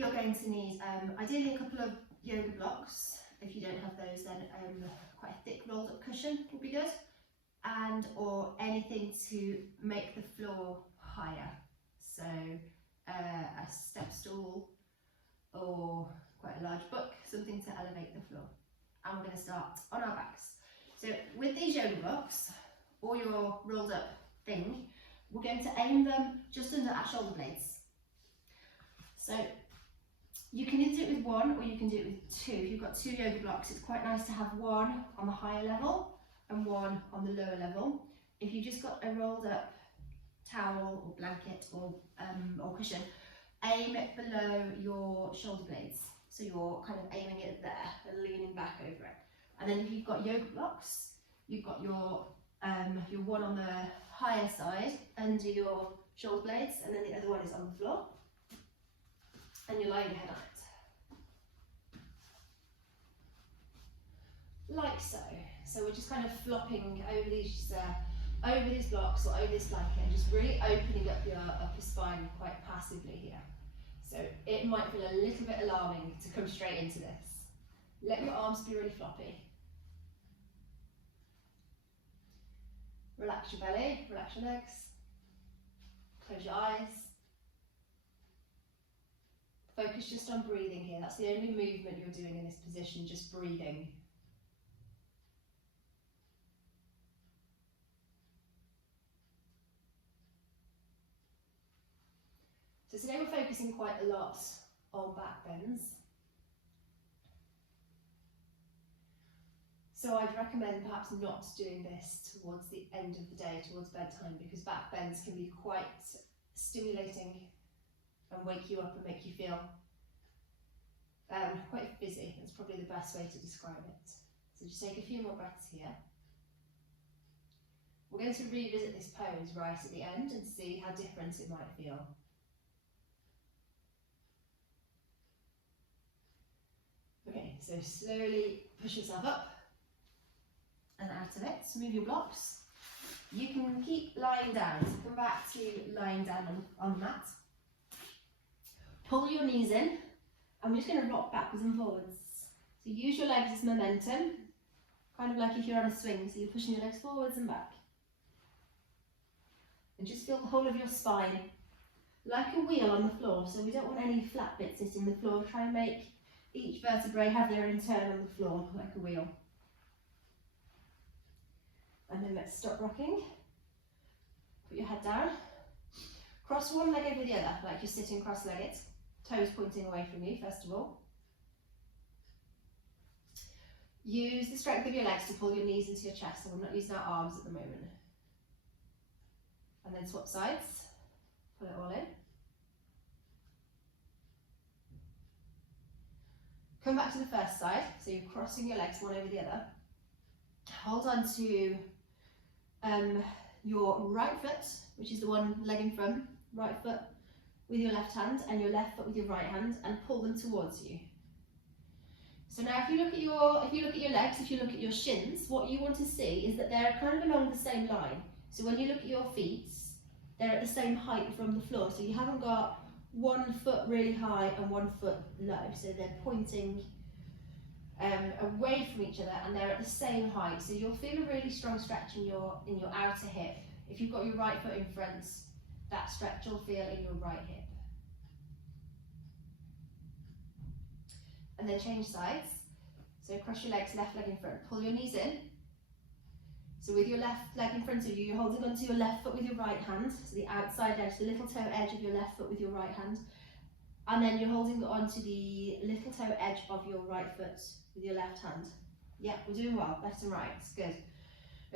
you're going to need ideally a couple of yoga blocks. If you don't have those, then quite a thick rolled up cushion would be good, and or anything to make the floor higher. So a step stool or quite a large book, something to elevate the floor. And we're going to start on our backs. So with these yoga blocks or your rolled up thing, we're going to aim them just under our shoulder blades. So you can either do it with one or you can do it with two. If you've got two yoga blocks, it's quite nice to have one on the higher level and one on the lower level. If you've just got a rolled up towel or blanket or cushion, aim it below your shoulder blades. So you're kind of aiming it there and leaning back over it. And then if you've got yoga blocks, you've got your one on the higher side under your shoulder blades, and then the other one is on the floor. And you lie your head on it. Like so. So we're just kind of flopping over these blocks or over this blanket, and just really opening up your upper spine quite passively here. So it might feel a little bit alarming to come straight into this. Let your arms be really floppy. Relax your belly, relax your legs. Close your eyes. Focus just on breathing here. That's the only movement you're doing in this position, just breathing. So today we're focusing quite a lot on back bends. So I'd recommend perhaps not doing this towards the end of the day, towards bedtime, because back bends can be quite stimulating and wake you up and make you feel quite busy. That's probably the best way to describe it. So just take a few more breaths here. We're going to revisit this pose right at the end and see how different it might feel. Okay, so slowly push yourself up and out of it. Move your blocks. You can keep lying down, so come back to lying down on the mat. Pull your knees in, and we're just going to rock backwards and forwards. So use your legs as momentum, kind of like if you're on a swing, so you're pushing your legs forwards and back. And just feel the whole of your spine like a wheel on the floor, so we don't want any flat bits sitting on the floor. Try and make each vertebrae have their own turn on the floor, like a wheel. And then let's stop rocking. Put your head down. Cross one leg over the other, like you're sitting cross-legged. Toes pointing away from you, first of all. Use the strength of your legs to pull your knees into your chest, and we're not using our arms at the moment. And then swap sides. Pull it all in. Come back to the first side, so you're crossing your legs one over the other. Hold on to your right foot, which is the one leg in front, right foot with your left hand and your left foot with your right hand, and pull them towards you. So now if you look at your legs, if you look at your shins, what you want to see is that they're kind of along the same line. So when you look at your feet, they're at the same height from the floor. So you haven't got one foot really high and one foot low. So they're pointing away from each other, and they're at the same height. So you'll feel a really strong stretch in your outer hip. If you've got your right foot in front, that stretch you'll feel in your right hip. And then change sides. So cross your legs, left leg in front. Pull your knees in. So with your left leg in front of you, you're holding onto your left foot with your right hand. So the outside edge, the little toe edge of your left foot with your right hand. And then you're holding onto the little toe edge of your right foot with your left hand. Yeah, we're doing well, left and right, good.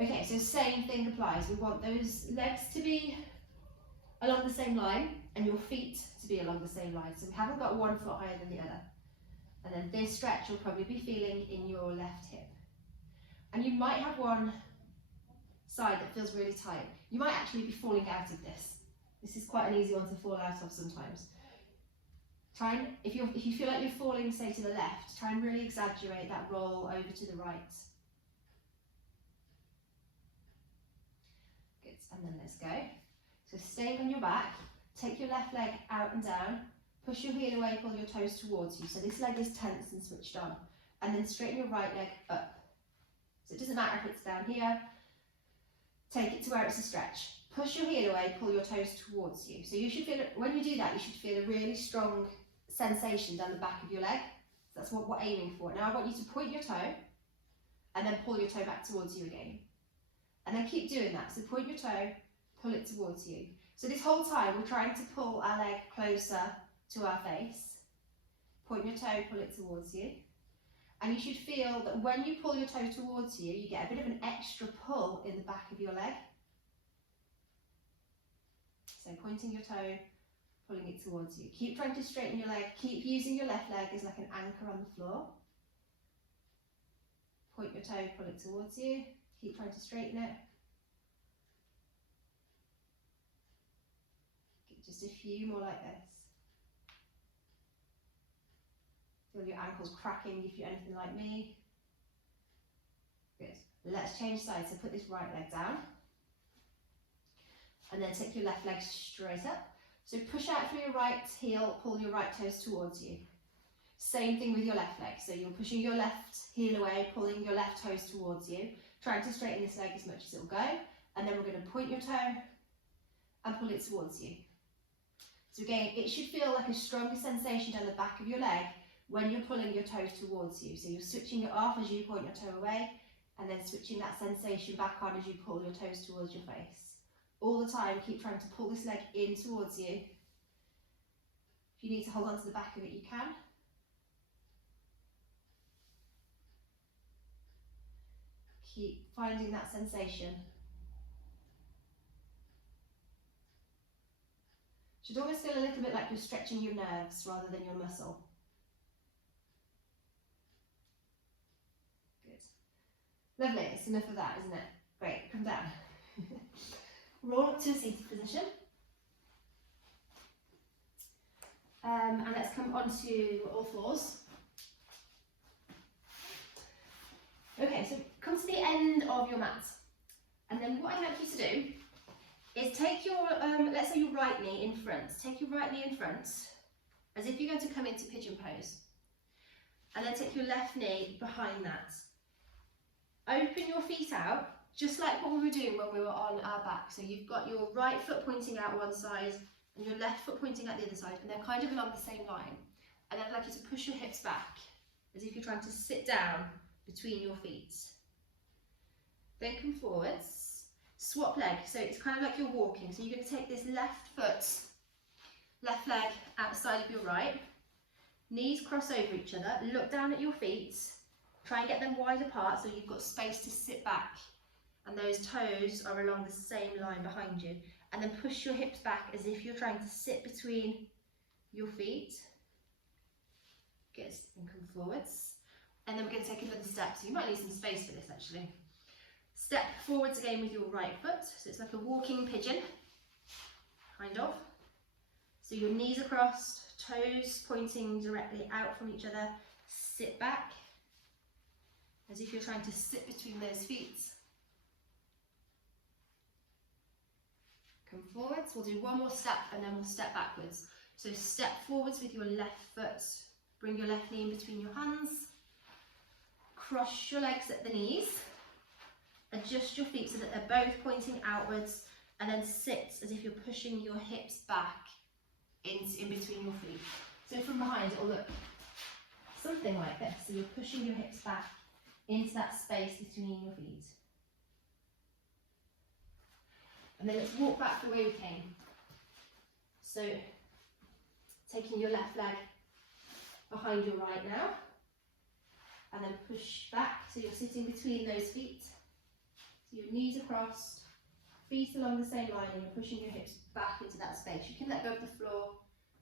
Okay, so same thing applies. We want those legs to be along the same line and your feet to be along the same line. So we haven't got one foot higher than the other. And then this stretch you'll probably be feeling in your left hip. And you might have one side that feels really tight. You might actually be falling out of this. This is quite an easy one to fall out of sometimes. Try and, if you feel like you're falling, say, to the left, try and really exaggerate that roll over to the right. Good, and then let's go. So staying on your back, take your left leg out and down, Push your heel away, pull your toes towards you. So this leg is tense and switched on. And then straighten your right leg up. So it doesn't matter if it's down here. Take it to where it's a stretch. Push your heel away, pull your toes towards you. So you should feel, when you do that, you should feel a really strong sensation down the back of your leg. That's what we're aiming for. Now I want you to point your toe and then pull your toe back towards you again. And then keep doing that. So point your toe, pull it towards you. So this whole time we're trying to pull our leg closer to our face. Point your toe, pull it towards you. And you should feel that when you pull your toe towards you, you get a bit of an extra pull in the back of your leg. So pointing your toe, pulling it towards you. Keep trying to straighten your leg. Keep using your left leg as like an anchor on the floor. Point your toe, pull it towards you. Keep trying to straighten it. Just a few more like this. Feel your ankles cracking if you're anything like me. Good. Let's change sides. So put this right leg down. And then take your left leg straight up. So push out through your right heel, pull your right toes towards you. Same thing with your left leg. So you're pushing your left heel away, pulling your left toes towards you. Trying to straighten this leg as much as it'll go. And then we're going to point your toe and pull it towards you. So again, it should feel like a stronger sensation down the back of your leg when you're pulling your toes towards you. So you're switching it off as you point your toe away, and then switching that sensation back on as you pull your toes towards your face. All the time, keep trying to pull this leg in towards you. If you need to hold on to the back of it, you can. Keep finding that sensation. Should almost feel a little bit like you're stretching your nerves rather than your muscle. Good. Lovely, it's enough of that, isn't it? Great, come down. Roll up to a seated position. And let's come onto all fours. Okay, so come to the end of your mat. And then what I'd like you to do is take your, let's say your right knee in front. Take your right knee in front, as if you're going to come into pigeon pose. And then take your left knee behind that. Open your feet out, just like what we were doing when we were on our back. So you've got your right foot pointing out one side, and your left foot pointing out the other side, and they're kind of along the same line. And then I'd like you to push your hips back, as if you're trying to sit down between your feet. Then come forwards, swap leg, so it's kind of like you're walking. So you're going to take this left foot, left leg outside of your right, knees cross over each other, look down at your feet, try and get them wide apart so you've got space to sit back, and those toes are along the same line behind you. And then push your hips back as if you're trying to sit between your feet. Good, and come forwards. And then we're going to take another step, so you might need some space for this actually. Step forwards again with your right foot, so it's like a walking pigeon, kind of. So your knees are crossed, toes pointing directly out from each other, sit back, as if you're trying to sit between those feet. Come forwards, we'll do one more step and then we'll step backwards. So step forwards with your left foot, bring your left knee in between your hands, cross your legs at the knees, adjust your feet so that they're both pointing outwards, and then sit as if you're pushing your hips back in between your feet. So from behind it will look something like this. So you're pushing your hips back into that space between your feet. And then let's walk back the way we came. So taking your left leg behind your right now, and then push back so you're sitting between those feet. So your knees are crossed, feet along the same line, and you're pushing your hips back into that space. You can let go of the floor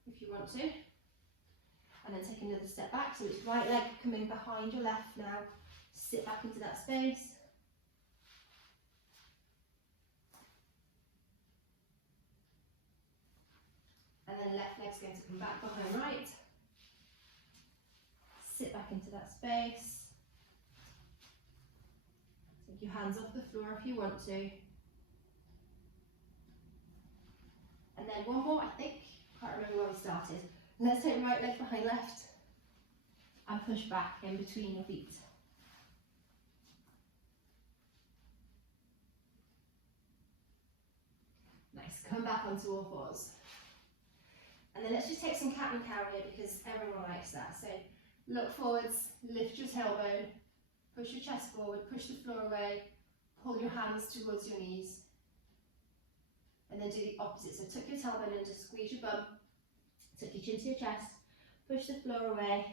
if you want to. And then take another step back, so it's right leg coming behind your left now. Sit back into that space. And then left leg's going to come back behind right. Sit back into that space. Take your hands off the floor if you want to. And then one more, I think. Can't remember where we started. Let's take right leg behind left and push back in between your feet. Nice, come back onto all fours. And then let's just take some cat and cow here because everyone likes that. So look forwards, lift your tailbone, push your chest forward, push the floor away, pull your hands towards your knees. And then do the opposite. So tuck your tailbone in, just squeeze your bum, tuck your chin to your chest, push the floor away,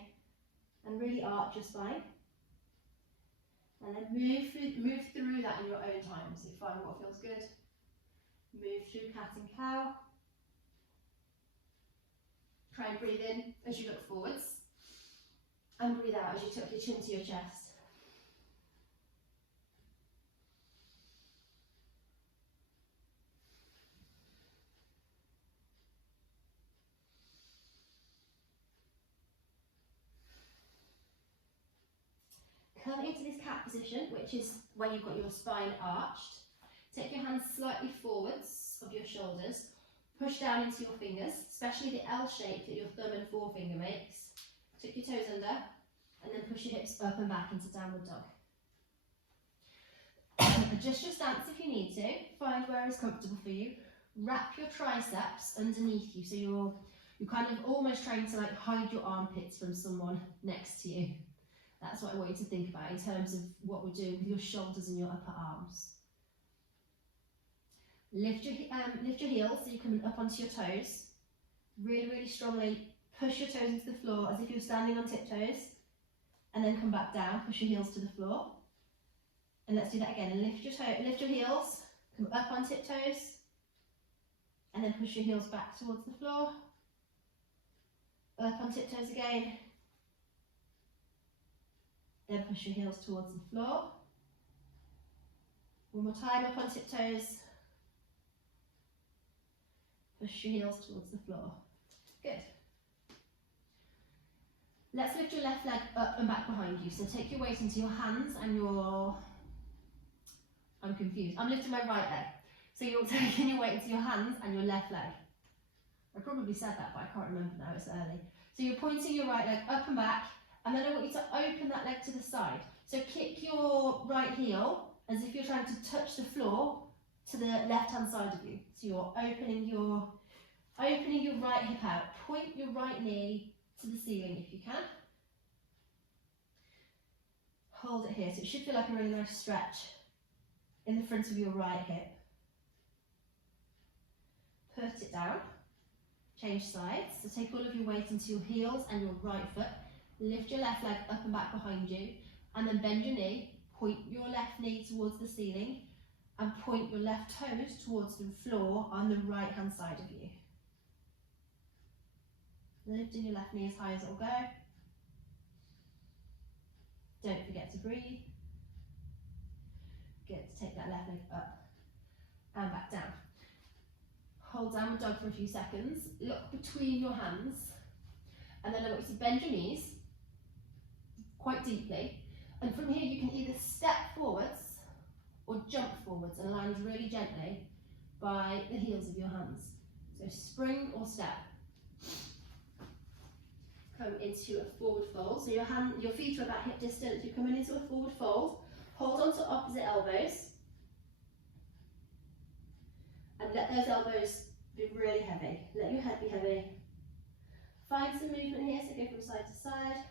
and really arch your spine. And then move through that in your own time. So find what feels good. Move through cat and cow. Try and breathe in as you look forwards. And breathe out as you tuck your chin to your chest. Come into this cat position, which is where you've got your spine arched. Take your hands slightly forwards of your shoulders. Push down into your fingers, especially the L shape that your thumb and forefinger makes. Tuck your toes under, and then push your hips up and back into downward dog. Adjust your stance if you need to. Find where is comfortable for you. Wrap your triceps underneath you, so you're kind of almost trying to like hide your armpits from someone next to you. That's what I want you to think about in terms of what we're doing with your shoulders and your upper arms. Lift your heels so you're coming up onto your toes. Really, really strongly push your toes into the floor as if you're standing on tiptoes. And then come back down, push your heels to the floor. And let's do that again. And lift your heels, come up on tiptoes. And then push your heels back towards the floor. Up on tiptoes again. Then push your heels towards the floor. One more time, up on tiptoes. Push your heels towards the floor. Good. Let's lift your left leg up and back behind you. So take your weight into your hands and your... I'm confused. I'm lifting my right leg. So you're taking your weight into your hands and your left leg. I probably said that, but I can't remember now, it's early. So you're pointing your right leg up and back, and then I want you to open that leg to the side. So kick your right heel as if you're trying to touch the floor to the left-hand side of you. So you're opening your right hip out. Point your right knee to the ceiling if you can. Hold it here. So it should feel like a really nice stretch in the front of your right hip. Put it down. Change sides. So take all of your weight into your heels and your right foot. Lift your left leg up and back behind you. And then bend your knee. Point your left knee towards the ceiling. And point your left toes towards the floor on the right hand side of you. Lifting your left knee as high as it'll go. Don't forget to breathe. Good, take that left leg up and back down. Hold downward dog for a few seconds. Look between your hands. And then I want you to bend your knees quite deeply. And from here you can either step forwards or jump forwards and land really gently by the heels of your hands. So spring or step. Come into a forward fold. So your feet are about hip distance. You're coming into a forward fold. Hold on to opposite elbows. And let those elbows be really heavy. Let your head be heavy. Find some movement here, so go from side to side.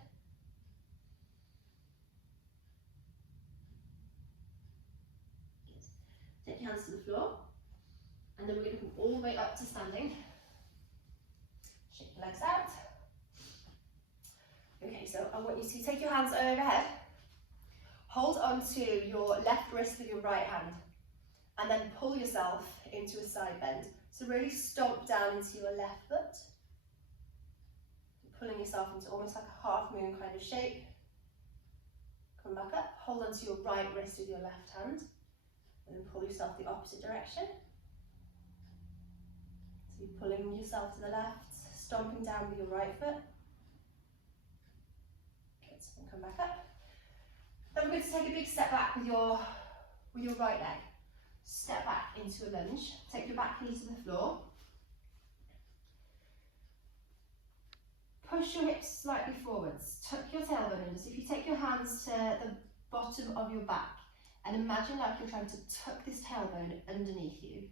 Take your hands to the floor, and then we're going to come all the way up to standing. Shake your legs out. Okay, so I want you to take your hands overhead, hold onto your left wrist with your right hand, and then pull yourself into a side bend. So really stomp down into your left foot, pulling yourself into almost like a half moon kind of shape. Come back up, hold onto your right wrist with your left hand, and then pull yourself the opposite direction. So you're pulling yourself to the left, stomping down with your right foot. Good, and come back up. Then we're going to take a big step back with your right leg. Step back into a lunge. Take your back knee to the floor. push your hips slightly forwards, tuck your tailbone under. So if you take your hands to the bottom of your back and imagine like you're trying to tuck this tailbone underneath you.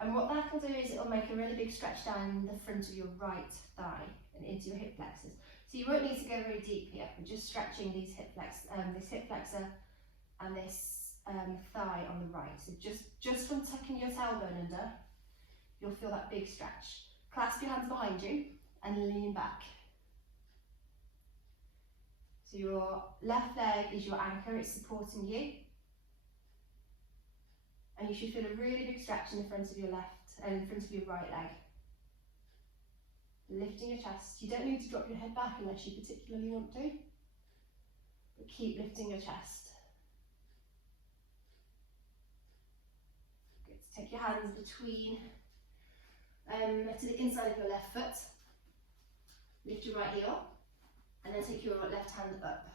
And what that will do is it'll make a really big stretch down the front of your right thigh and into your hip flexors. So you won't need to go very deep here. We're just stretching these this hip flexor and this thigh on the right. So just from tucking your tailbone under, you'll feel that big stretch. Clasp your hands behind you and lean back. So your left leg is your anchor, it's supporting you. And you should feel a really big stretch in the front of your left and in front of your right leg. Lifting your chest. You don't need to drop your head back unless you particularly want to, but keep lifting your chest. Good. Take your hands between to the inside of your left foot. Lift your right heel and then take your left hand up.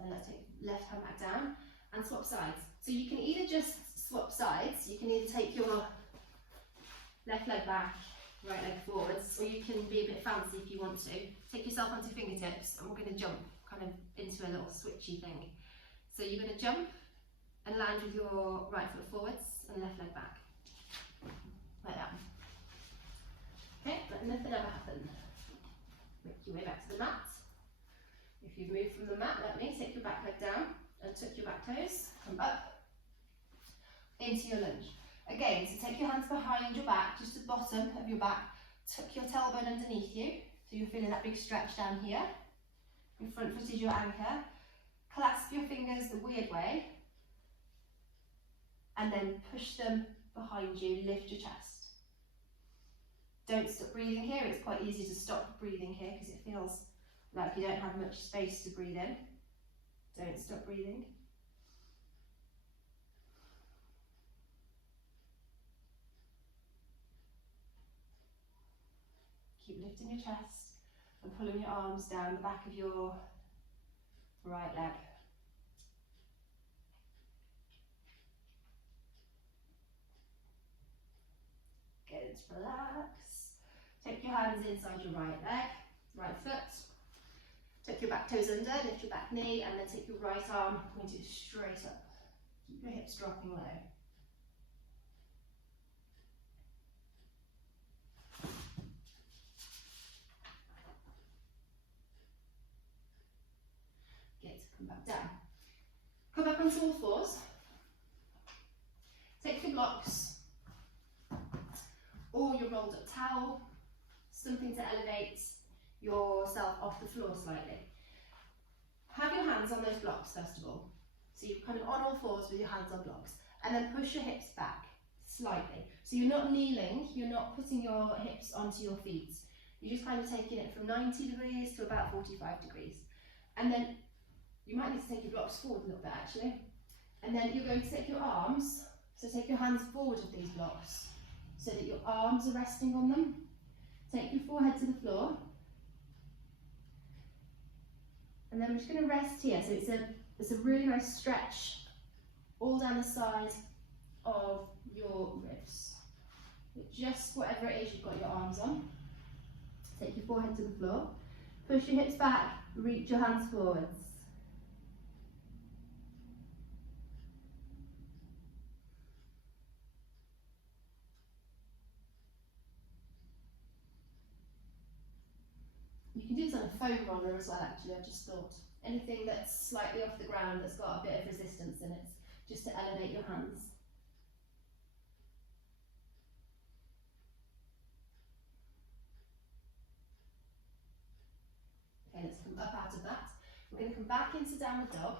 And let's take left hand back down and swap sides. So you can either just swap sides, you can either take your left leg back, right leg forwards, or you can be a bit fancy if you want to. Take yourself onto fingertips and we're going to jump kind of into a little switchy thing. So you're going to jump and land with your right foot forwards and left leg back. Like that. Okay, let nothing ever happen. Make your way back to the mat. If you've moved from the mat, like me, take your back leg down and tuck your back toes, come up into your lunge. Again, so take your hands behind your back, just the bottom of your back, tuck your tailbone underneath you, so you're feeling that big stretch down here. Your front foot is your anchor. Clasp your fingers the weird way, and then push them behind you, lift your chest. Don't stop breathing here, it's quite easy to stop breathing here because it feels like you don't have much space to breathe in. Don't stop breathing. Keep lifting your chest and pulling your arms down the back of your right leg. Good, relax. Take your hands inside your right leg, right foot. Tuck your back toes under, lift your back knee, and then take your right arm, point it straight up. Keep your hips dropping low. Good, come back down. Come back onto all fours. Take your blocks, or your rolled up towel, something to elevate yourself off the floor slightly. Have your hands on those blocks first of all. So you're kind of on all fours with your hands on blocks, and then push your hips back slightly. So you're not kneeling, you're not putting your hips onto your feet. You're just kind of taking it from 90 degrees to about 45 degrees. And then you might need to take your blocks forward a little bit actually. And then you're going to take your arms, so take your hands forward of these blocks so that your arms are resting on them. Take your forehead to the floor. And then we're just going to rest here. So it's a really nice stretch all down the side of your ribs. Just whatever it is you've got your arms on. Take your forehead to the floor. Push your hips back, reach your hands forwards. You can do this on a foam roller as well actually, I just thought. Anything that's slightly off the ground that's got a bit of resistance in it, just to elevate your hands. Okay, let's come up out of that. We're going to come back into downward dog.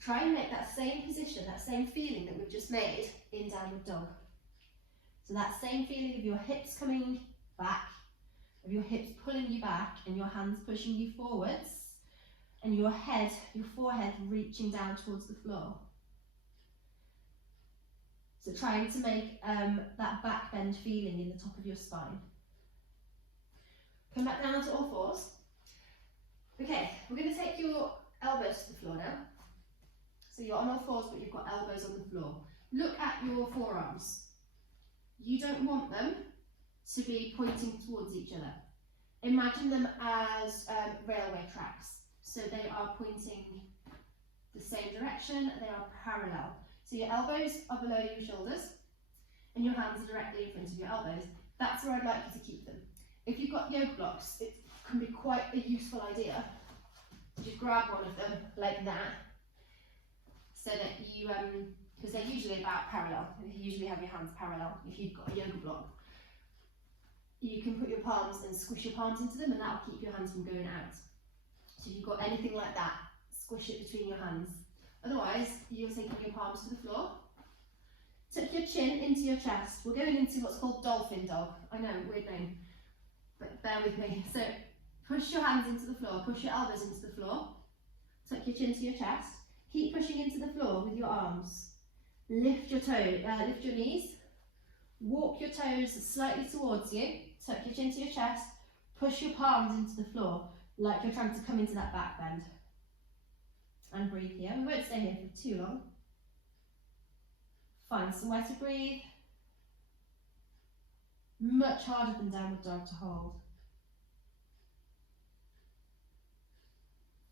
Try and make that same position, that same feeling that we've just made in downward dog. So that same feeling of your hips coming back, of your hips pulling you back and your hands pushing you forwards, and your head, your forehead reaching down towards the floor. So trying to make that back bend feeling in the top of your spine. Come back down to all fours. Okay, we're going to take your elbows to the floor now. So you're on all fours but you've got elbows on the floor. look at your forearms. You don't want them to be pointing towards each other. Imagine them as railway tracks. So they are pointing the same direction, they are parallel. So your elbows are below your shoulders and your hands are directly in front of your elbows. That's where I'd like you to keep them. If you've got yoga blocks, it can be quite a useful idea to just grab one of them like that, so that you, because they're usually about parallel, you usually have your hands parallel if you've got a yoga block. You can put your palms and squish your palms into them, and that will keep your hands from going out. So if you've got anything like that, squish it between your hands. Otherwise, you're taking your palms to the floor. Tuck your chin into your chest. We're going into what's called Dolphin Dog. I know, weird name, but bear with me. So push your hands into the floor, push your elbows into the floor. Tuck your chin to your chest. Keep pushing into the floor with your arms. Lift your lift your knees. Walk your toes slightly towards you. Tuck your chin to your chest. Push your palms into the floor like you're trying to come into that back bend. And breathe here. We won't stay here for too long. Find somewhere to breathe. Much harder than downward dog to hold.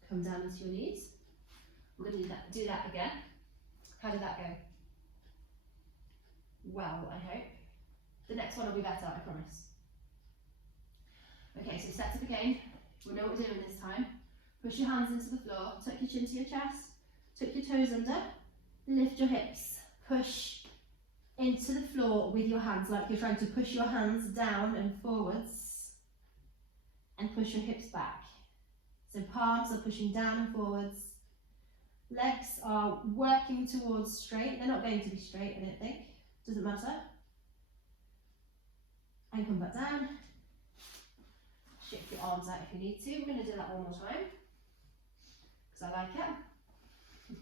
Come down into your knees. We're going to do that again. How did that go? Well, I hope. The next one will be better, I promise. Okay, so set up again. We know what we're doing this time. Push your hands into the floor, tuck your chin to your chest, tuck your toes under, lift your hips, push into the floor with your hands, like you're trying to push your hands down and forwards, and push your hips back. So palms are pushing down and forwards, legs are working towards straight, they're not going to be straight, I don't think, doesn't matter. And come back down, shift your arms out if you need to. We're going to do that one more time, because I like it.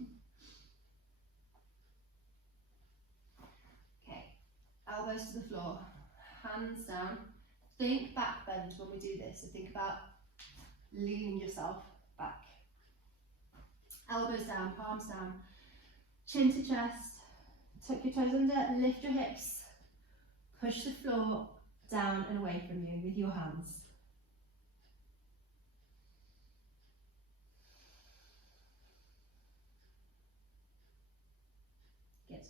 Okay, elbows to the floor, hands down. Think back bend when we do this, so think about leaning yourself back. Elbows down, palms down, chin to chest, tuck your toes under, lift your hips, push the floor down and away from you with your hands. Good.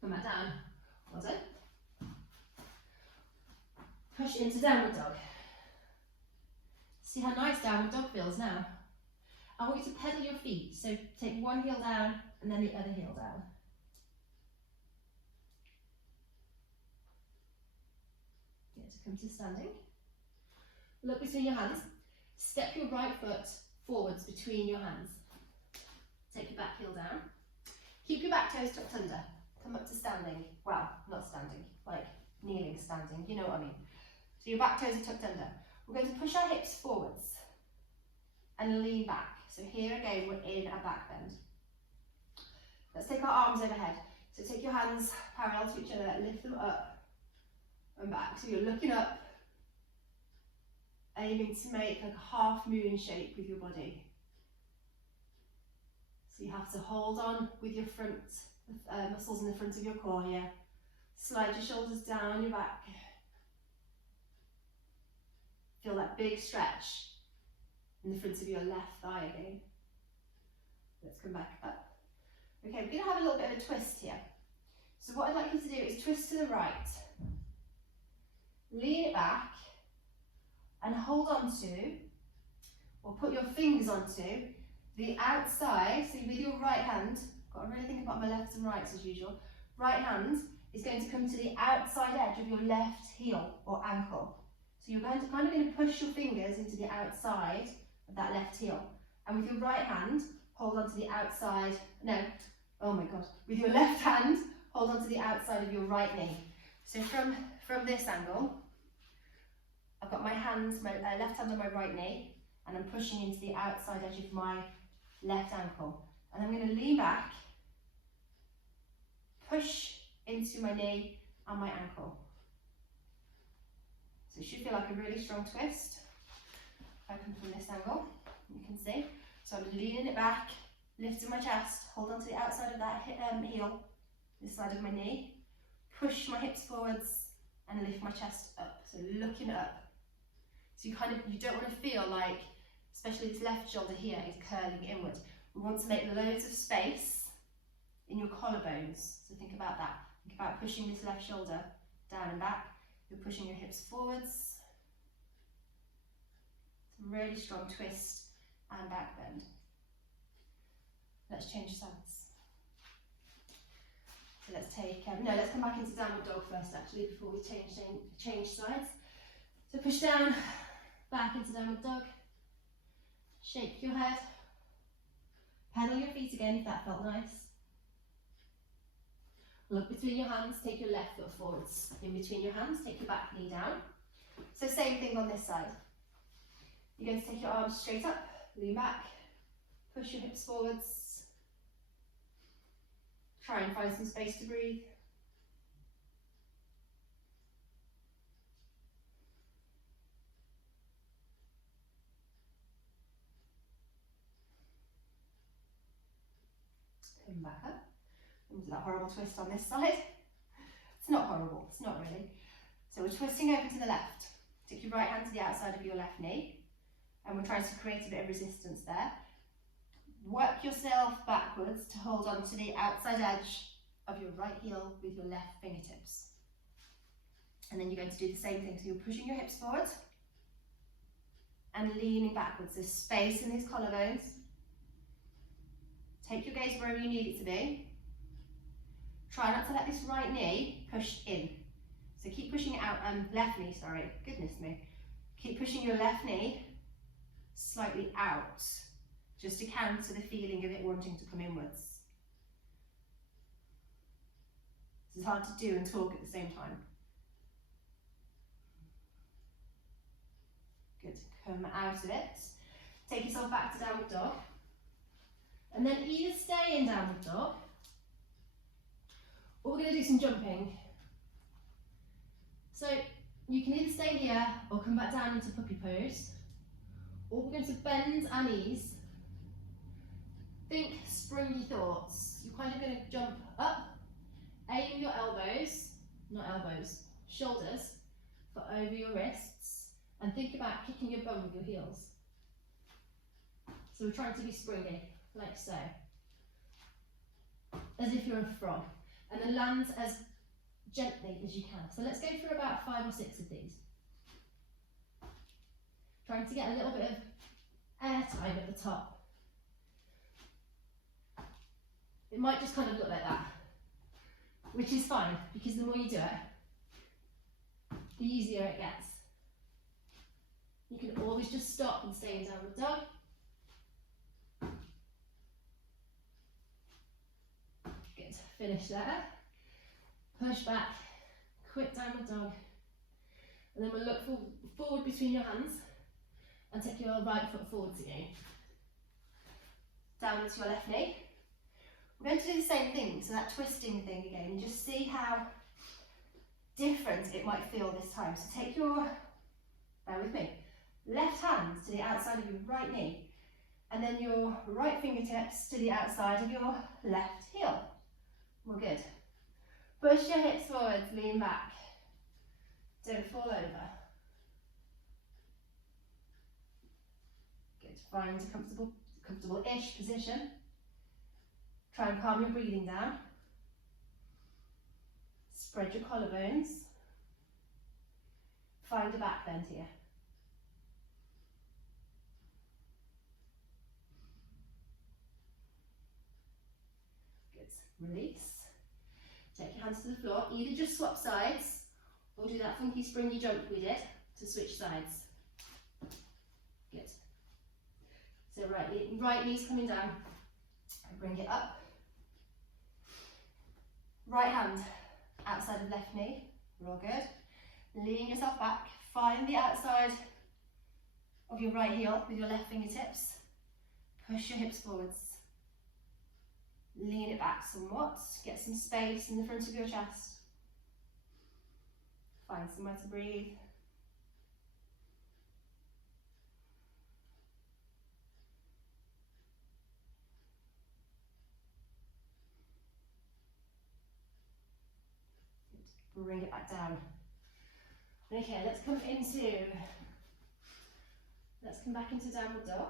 Come back down. Well done. Push into downward dog. See how nice downward dog feels now? I want you to pedal your feet. So take one heel down and then the other heel down. Good. Come to standing. Look between your hands. Step your right foot forwards between your hands. Take your back heel down. Keep your back toes tucked under. Come up to standing. Well, not standing, like kneeling standing, you know what I mean. So your back toes are tucked under. We're going to push our hips forwards and lean back. So here again, we're in a back bend. Let's take our arms overhead. So take your hands parallel to each other, lift them up and back. So you're looking up, aiming to make like a half moon shape with your body. So you have to hold on with your front muscles in the front of your core here. Slide your shoulders down your back. Feel that big stretch in the front of your left thigh again. Let's come back up. Okay, we're going to have a little bit of a twist here. So what I'd like you to do is twist to the right. Lean it back and hold on to, or put your fingers onto, the outside. So with your right hand, got to really think about my lefts and rights as usual. Right hand is going to come to the outside edge of your left heel or ankle. So you're kind of going to push your fingers into the outside of that left heel. And with your right hand, hold on to the outside, no, oh my God. With your left hand, hold on to the outside of your right knee. So from this angle, I've got my hands, my left hand on my right knee, and I'm pushing into the outside edge of my left ankle. And I'm going to lean back, push into my knee and my ankle. So it should feel like a really strong twist. If I come from this angle, you can see. So I'm leaning it back, lifting my chest, hold on to the outside of that heel, this side of my knee, push my hips forwards and lift my chest up, so looking up. So you don't want to feel like, especially this left shoulder here is curling inward. We want to make loads of space in your collarbones, so think about that. Think about pushing this left shoulder down and back. You're pushing your hips forwards. It's a really strong twist and back bend. Let's change sides. So let's let's come back into downward dog first actually, before we change sides. So push down, back into downward dog. Shake your head. Pedal your feet again if that felt nice. Look between your hands, take your left foot forwards. In between your hands, take your back knee down. So same thing on this side. You're going to take your arms straight up, lean back, push your hips forwards. Try and find some space to breathe. Come back up. Into that horrible twist on this side. It's not horrible, it's not really. So we're twisting over to the left. Take your right hand to the outside of your left knee, and we're trying to create a bit of resistance there. Work yourself backwards to hold on to the outside edge of your right heel with your left fingertips. And then you're going to do the same thing. So you're pushing your hips forward and leaning backwards. There's space in these collarbones. Take your gaze wherever you need it to be. Try not to let this right knee push in. So keep pushing it out, left knee, sorry, goodness me. Keep pushing your left knee slightly out, just to counter the feeling of it wanting to come inwards. This is hard to do and talk at the same time. Good, come out of it. Take yourself back to downward dog. And then either stay in downward dog, or we're going to do some jumping. So you can either stay here or come back down into puppy pose, or we're going to bend our knees. Think springy thoughts. You're kind of going to jump up, aim your shoulders for over your wrists, and think about kicking your bum with your heels. So we're trying to be springy, like so, as if you're a frog, and then land as gently as you can. So let's go through about 5 or 6 of these. Trying to get a little bit of air time at the top. It might just kind of look like that, which is fine, because the more you do it, the easier it gets. You can always just stop and stay in downward dog. Good, finish there. Push back, quick downward dog. And then we'll look forward between your hands and take your right foot forwards again. Down into your left knee. We're going to do the same thing, so that twisting thing again, and just see how different it might feel this time. So take your, bear with me, left hand to the outside of your right knee, and then your right fingertips to the outside of your left heel. We're good. Push your hips forwards, lean back. Don't fall over. Good, find a comfortable-ish position. Try and calm your breathing down. Spread your collarbones. Find a back bend here. Good, release. Take your hands to the floor. Either just swap sides or do that funky springy jump we did to switch sides. Good. So right knee's coming down. Bring it up. Right hand outside of left knee. We're all good. Lean yourself back. Find the outside of your right heel with your left fingertips. Push your hips forwards. Lean it back somewhat. Get some space in the front of your chest. Find somewhere to breathe. bring it back down. Okay, let's come back into downward dog.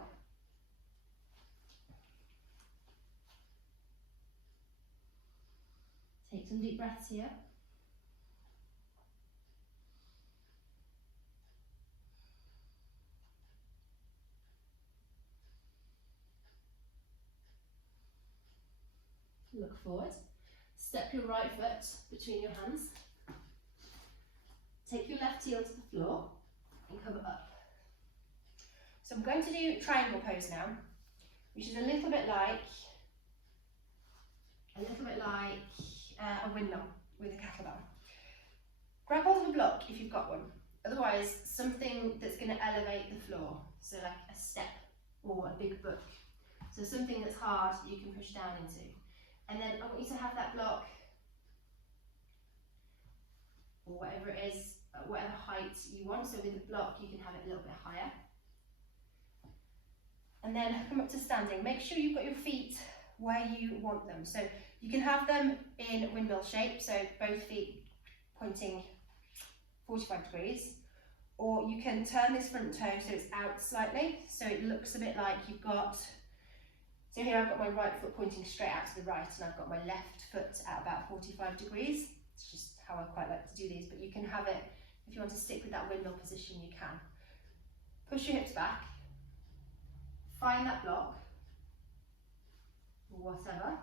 Take some deep breaths here. Look forward. Step your right foot between your hands. Take your left heel to the floor and come up. So I'm going to do triangle pose now, which is a little bit like a windmill with a kettlebell. Grab hold of a block if you've got one. Otherwise, something that's going to elevate the floor. So like a step or a big book. So something that's hard that you can push down into. And then I want you to have that block, or whatever it is, whatever height you want. So with the block, you can have it a little bit higher. And then come up to standing. Make sure you've got your feet where you want them. So you can have them in windmill shape, so both feet pointing 45 degrees. Or you can turn this front toe so it's out slightly, so it looks a bit like you've got, so here I've got my right foot pointing straight out to the right, and I've got my left foot at about 45 degrees. It's just how I quite like to do these, but you can have it, if you want to stick with that windmill position, you can. Push your hips back, find that block, or whatever,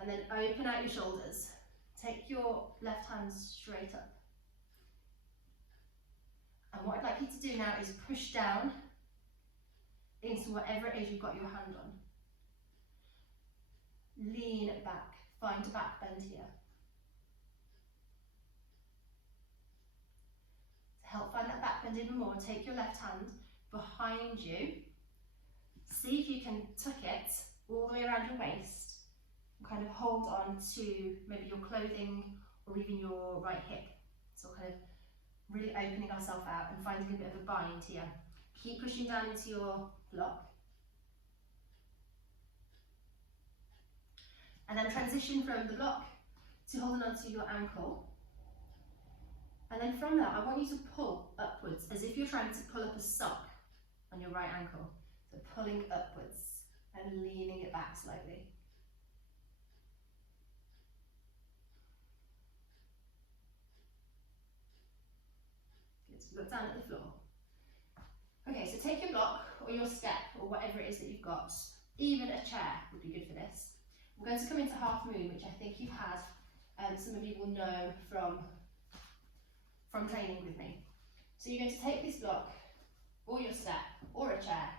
and then open out your shoulders. Take your left hand straight up. And what I'd like you to do now is push down into whatever it is you've got your hand on. Lean back, find a back bend here. To help find that back bend even more, take your left hand behind you. See if you can tuck it all the way around your waist and kind of hold on to maybe your clothing or even your right hip. So kind of really opening ourselves out and finding a bit of a bind here. Keep pushing down into your block. And then transition from the block to holding onto your ankle. And then from there, I want you to pull upwards as if you're trying to pull up a sock on your right ankle. So pulling upwards and leaning it back slightly. Look down at the floor. Okay, so take your block or your step or whatever it is that you've got. Even a chair would be good for this. I'm going to come into half moon, which I think you've had, some of you will know from training with me. So you're going to take this block or your step or a chair.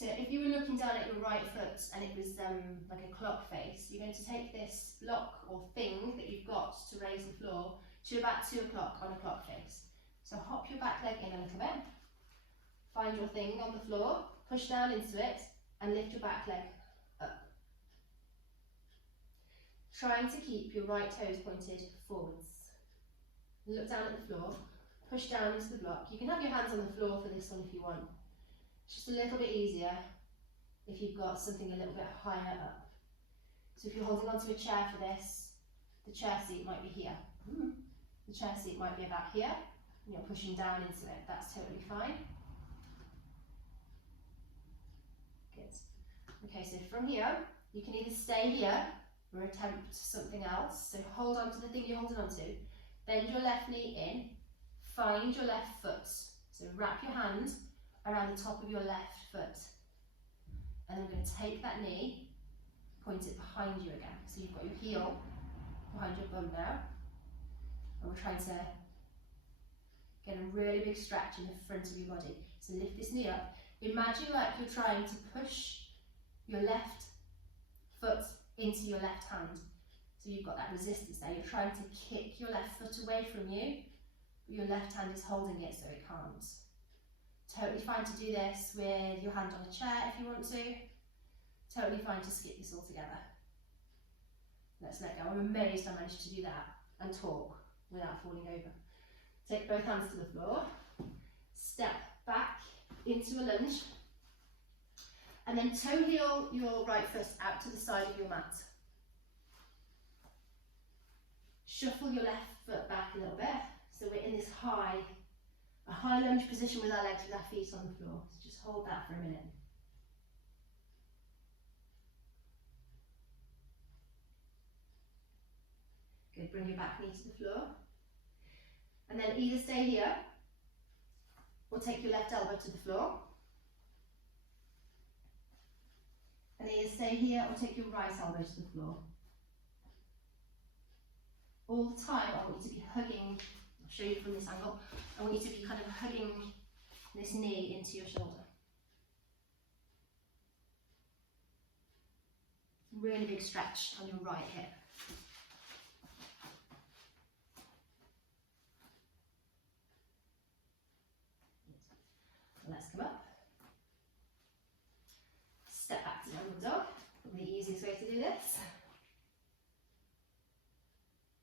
If you were looking down at your right foot and it was like a clock face, you're going to take this block or thing that you've got to raise the floor to about 2 o'clock on a clock face. So hop your back leg in a little bit, find your thing on the floor, push down into it and lift your back leg up. Trying to keep your right toes pointed forwards. Look down at the floor, push down into the block. You can have your hands on the floor for this one if you want. It's just a little bit easier if you've got something a little bit higher up. So if you're holding onto a chair for this, the chair seat might be here. The chair seat might be about here. You're pushing down into it, that's totally fine. Good. Okay, so from here, you can either stay here or attempt something else. So hold on to the thing you're holding on to, bend your left knee in, find your left foot. So wrap your hand around the top of your left foot. And then we're going to take that knee, point it behind you again. So you've got your heel behind your bum now. And we're trying to get a really big stretch in the front of your body. So lift this knee up. Imagine like you're trying to push your left foot into your left hand. So you've got that resistance there. You're trying to kick your left foot away from you, but your left hand is holding it so it can't. Totally fine to do this with your hand on a chair if you want to. Totally fine to skip this all together. Let's let go. I'm amazed I managed to do that and talk without falling over. Take both hands to the floor, step back into a lunge, and then toe heel your right foot out to the side of your mat. Shuffle your left foot back a little bit. So we're in this a high lunge position with our legs, with our feet on the floor. So just hold that for a minute. Good, bring your back knee to the floor. And then either stay here or take your left elbow to the floor. And either stay here or take your right elbow to the floor. All the time, I want you to be hugging, I'll show you from this angle, I want you to be kind of hugging this knee into your shoulder. Really big stretch on your right hip. Let's come up. Step back to downward dog. Probably the easiest way to do this.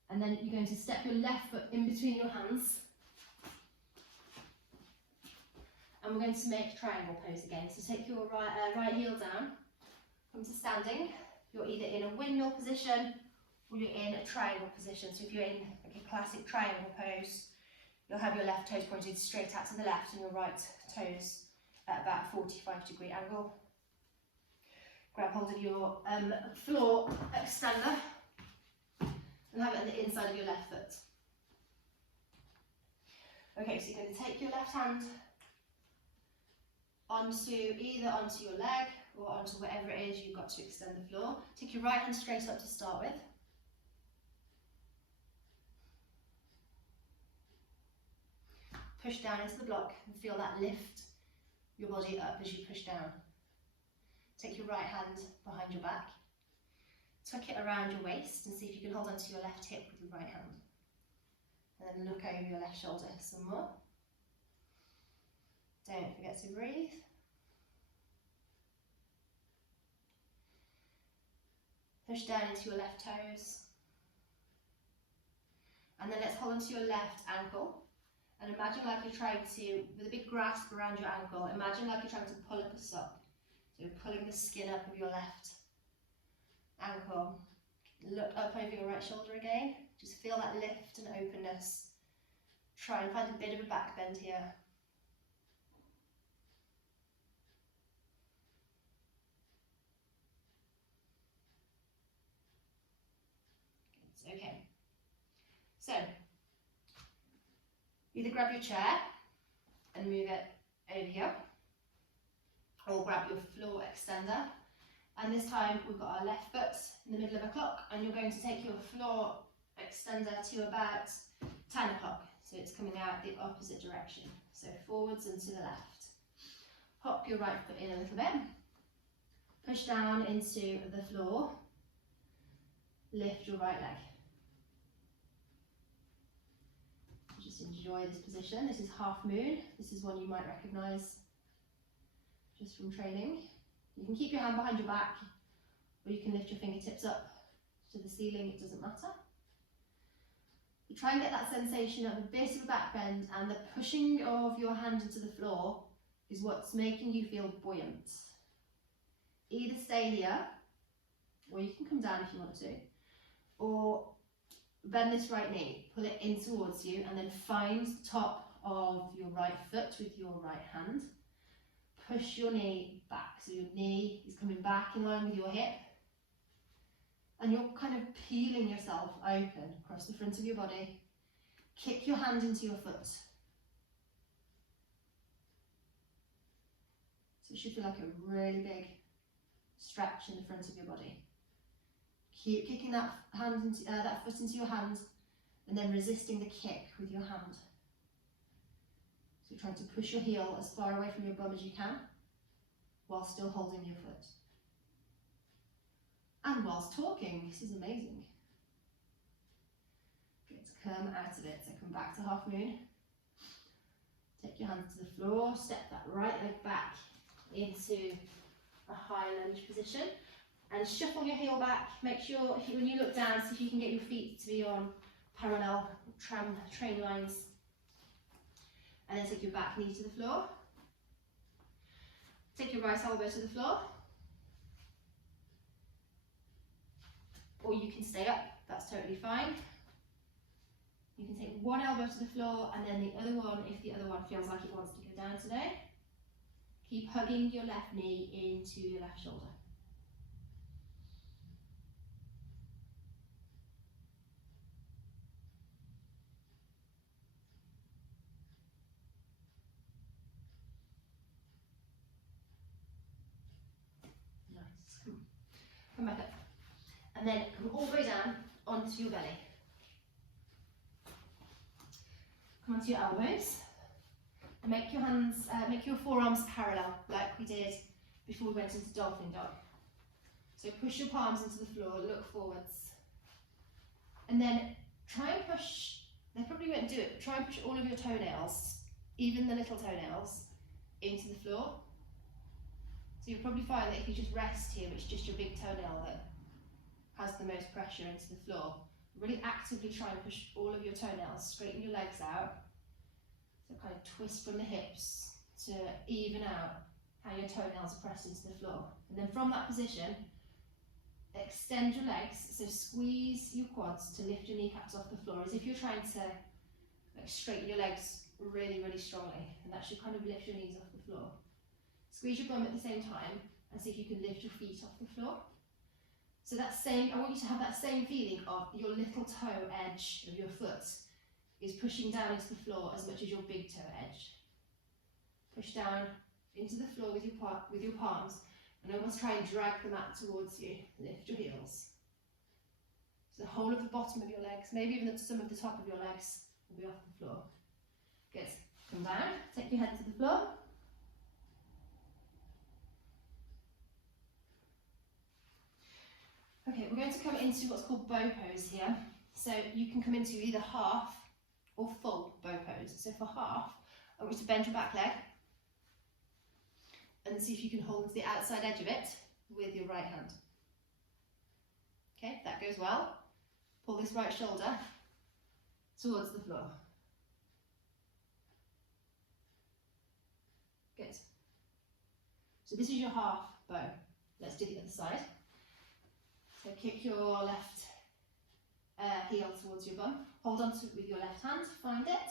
And then you're going to step your left foot in between your hands. And we're going to make triangle pose again. So take your right heel down, come to standing. You're either in a windmill position or you're in a triangle position. So if you're in like a classic triangle pose, you'll have your left toes pointed straight out to the left and your right toes at about a 45-degree angle. Grab hold of your floor extender and have it on the inside of your left foot. Okay, so you're going to take your left hand either onto your leg or onto whatever it is you've got to extend the floor. Take your right hand straight up to start with. Push down into the block and feel that lift your body up as you push down. Take your right hand behind your back, tuck it around your waist and see if you can hold onto your left hip with your right hand. And then look over your left shoulder some more. Don't forget to breathe. Push down into your left toes. And then let's hold onto your left ankle. And imagine like you're trying to, with a big grasp around your ankle, imagine like you're trying to pull up a sock. So you're pulling the skin up of your left ankle. Look up over your right shoulder again. Just feel that lift and openness. Try and find a bit of a back bend here. Okay. So, either grab your chair and move it over here, or grab your floor extender. And this time we've got our left foot in the middle of a clock, and you're going to take your floor extender to about 10 o'clock. So it's coming out the opposite direction. So forwards and to the left. Hop your right foot in a little bit. Push down into the floor. Lift your right leg. Just enjoy this position. This is half moon. This is one you might recognise just from training. You can keep your hand behind your back, or you can lift your fingertips up to the ceiling, it doesn't matter. You try and get that sensation of a bit of a back bend, and the pushing of your hand into the floor is what's making you feel buoyant. Either stay here, or you can come down if you want to, or bend this right knee, pull it in towards you, and then find the top of your right foot with your right hand. Push your knee back, so your knee is coming back in line with your hip, and you're kind of peeling yourself open across the front of your body. Kick your hand into your foot. So it should feel like a really big stretch in the front of your body. Keep kicking that foot into your hand, and then resisting the kick with your hand. So you're trying to push your heel as far away from your bum as you can, while still holding your foot. And whilst talking. This is amazing. Good, come out of it. So come back to half moon. Take your hands to the floor, step that right leg back into a high lunge position, and shuffle your heel back. Make sure when you look down, see if you can get your feet to be on parallel train lines. And then take your back knee to the floor. Take your right elbow to the floor. Or you can stay up, that's totally fine. You can take one elbow to the floor and then the other one, if the other one feels like it wants to go down today. Keep hugging your left knee into your left shoulder. Nice. Come back up. And then come all the way down onto your belly. Come onto your elbows. And make your hands, make your forearms parallel, like we did before we went into Dolphin Dog. So push your palms into the floor, look forwards. And then try and push, they probably won't do it, but try and push all of your toenails, even the little toenails, into the floor. So you'll probably find that if you just rest here, it's just your big toenail that has the most pressure into the floor. Really actively try and push all of your toenails, straighten your legs out. So kind of twist from the hips to even out how your toenails are pressed into the floor. And then from that position, extend your legs, so squeeze your quads to lift your kneecaps off the floor, as if you're trying to straighten your legs really, really strongly. And that should kind of lift your knees off the floor. Squeeze your bum at the same time and see if you can lift your feet off the floor. So that same, I want you to have that same feeling of your little toe edge of your foot is pushing down into the floor as much as your big toe edge. Push down into the floor with your palms and almost try and drag the mat towards you. Lift your heels. So the whole of the bottom of your legs, maybe even some of the top of your legs will be off the floor. Good. Come down, take your head to the floor. Okay, we're going to come into what's called bow pose here. So you can come into either half or full bow pose. So for half, I want you to bend your back leg and see if you can hold the outside edge of it with your right hand. Okay, if that goes well, pull this right shoulder towards the floor. Good. So this is your half bow. Let's do the other side. So kick your left heel towards your bum. Hold on to it with your left hand, find it.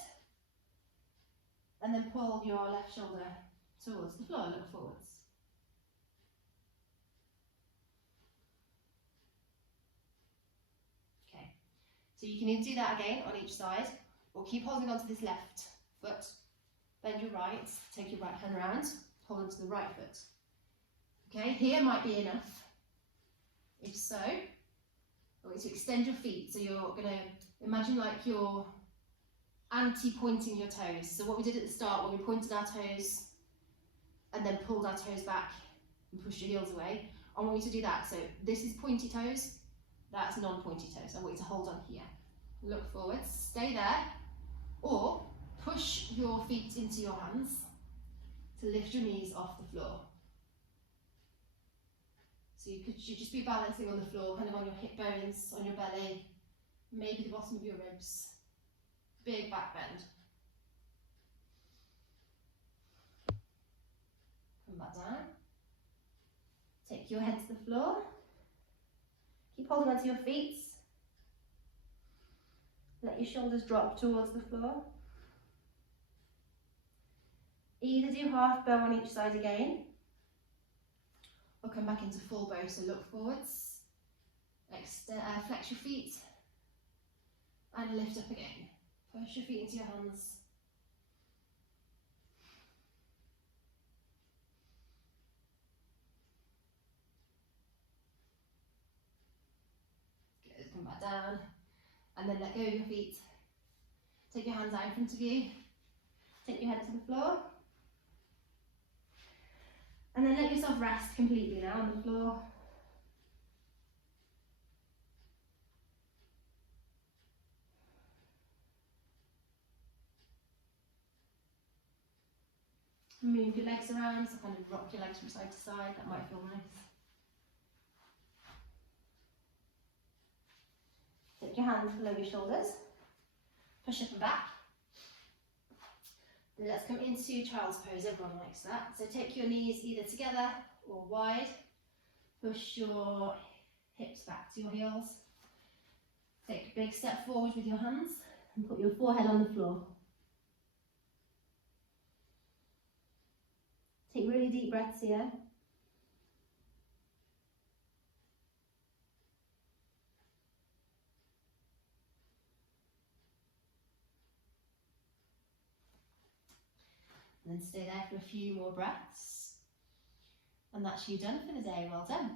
And then pull your left shoulder towards the floor, look forwards. Okay, so you can either do that again on each side, or keep holding on to this left foot, bend your right, take your right hand round, hold on to the right foot. Okay, here might be enough. If so, I want you to extend your feet, so you're going to imagine like you're anti-pointing your toes. So what we did at the start, when we pointed our toes and then pulled our toes back and pushed your heels away, I want you to do that. So this is pointy toes, that's non-pointy toes. I want you to hold on here. Look forwards, stay there, or push your feet into your hands to lift your knees off the floor. So you should just be balancing on the floor, kind of on your hip bones, on your belly, maybe the bottom of your ribs. Big back bend. Come back down. Take your head to the floor. Keep holding onto your feet. Let your shoulders drop towards the floor. Either do half bow on each side again, or come back into full bow, so look forwards, flex your feet, and lift up again. Push your feet into your hands. Good, come back down, and then let go of your feet. Take your hands out in front of you, take your head to the floor. And then let yourself rest completely now on the floor. Move your legs around, so kind of rock your legs from side to side, that might feel nice. Take your hands below your shoulders, push up and back. Let's come into child's pose, everyone likes that. So take your knees either together or wide, push your hips back to your heels. Take a big step forward with your hands, And put your forehead on the floor. Take really deep breaths here. And then stay there for a few more breaths. And that's you done for the day. Well done.